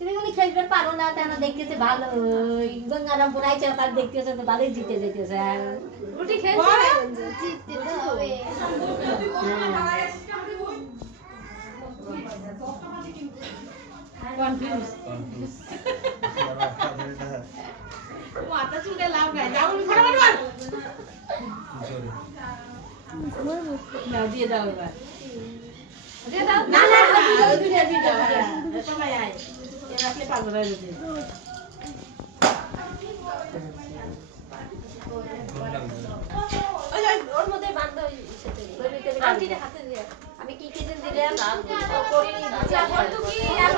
তুমি উনি খেলবে পারো না তেন দেখতেছে ভালো গঙ্গারামপুর আইছে তার দেখতেছে তো ভালোই জিতে যেতেছে রুটি খেয়েছে জিততে তো হবে কনফিউজ মাথা চুলে লাভ নাই যাও ফটাফট বল না দিয়ে দাও এবার দিয়ে দাও না না ওই দুটো দিয়ে দাও সবাই আয় এর আপনি পাগল হয়ে যাবে ওই ওর মধ্যে বাঁধা হইছে আন্টির হাতে দিয়ে আমি কি কি দিন দিলে না করি যা বলতো কি আর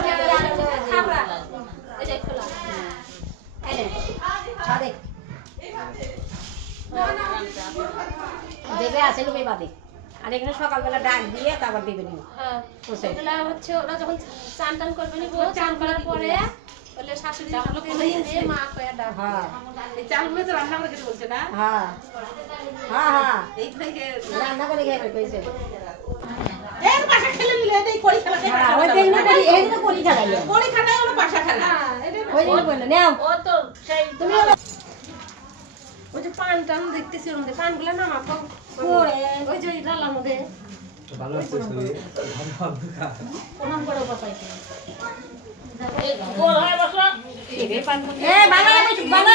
খাবরা এই যে খোলা এনে বাদে দেবে আছে লোকে বাদে আর এখানে সকালবেলা ডাক দিয়ে তারপর দেবে নি হ্যাঁ ওগুলা হচ্ছে ওরা যখন চান টান করবে নি চান করার পরে বলে শাশুড়ি ভালো করে দিয়ে মা কয়া ডাক হ্যাঁ এই চালগুলো তো রান্না করে খেতে বলছে না হ্যাঁ হ্যাঁ হ্যাঁ এই থেকে রান্না করে খেয়ে কইছে এই পাশা খেলে নিলে এই করি খেলা হ্যাঁ ওই দিন না করি এই দিন করি খেলাই করি খেলা হলো পাশা খেলা ওই দিন বললে নাও ও তো সেই তুমি ওই যে পান টান দেখতেছি ওর মধ্যে পানগুলো না মাপো করে ওই যে ডালার মধ্যে ভালো আছে ছবি ভালো কা প্রণাম করে পাপাইছে এ বাবা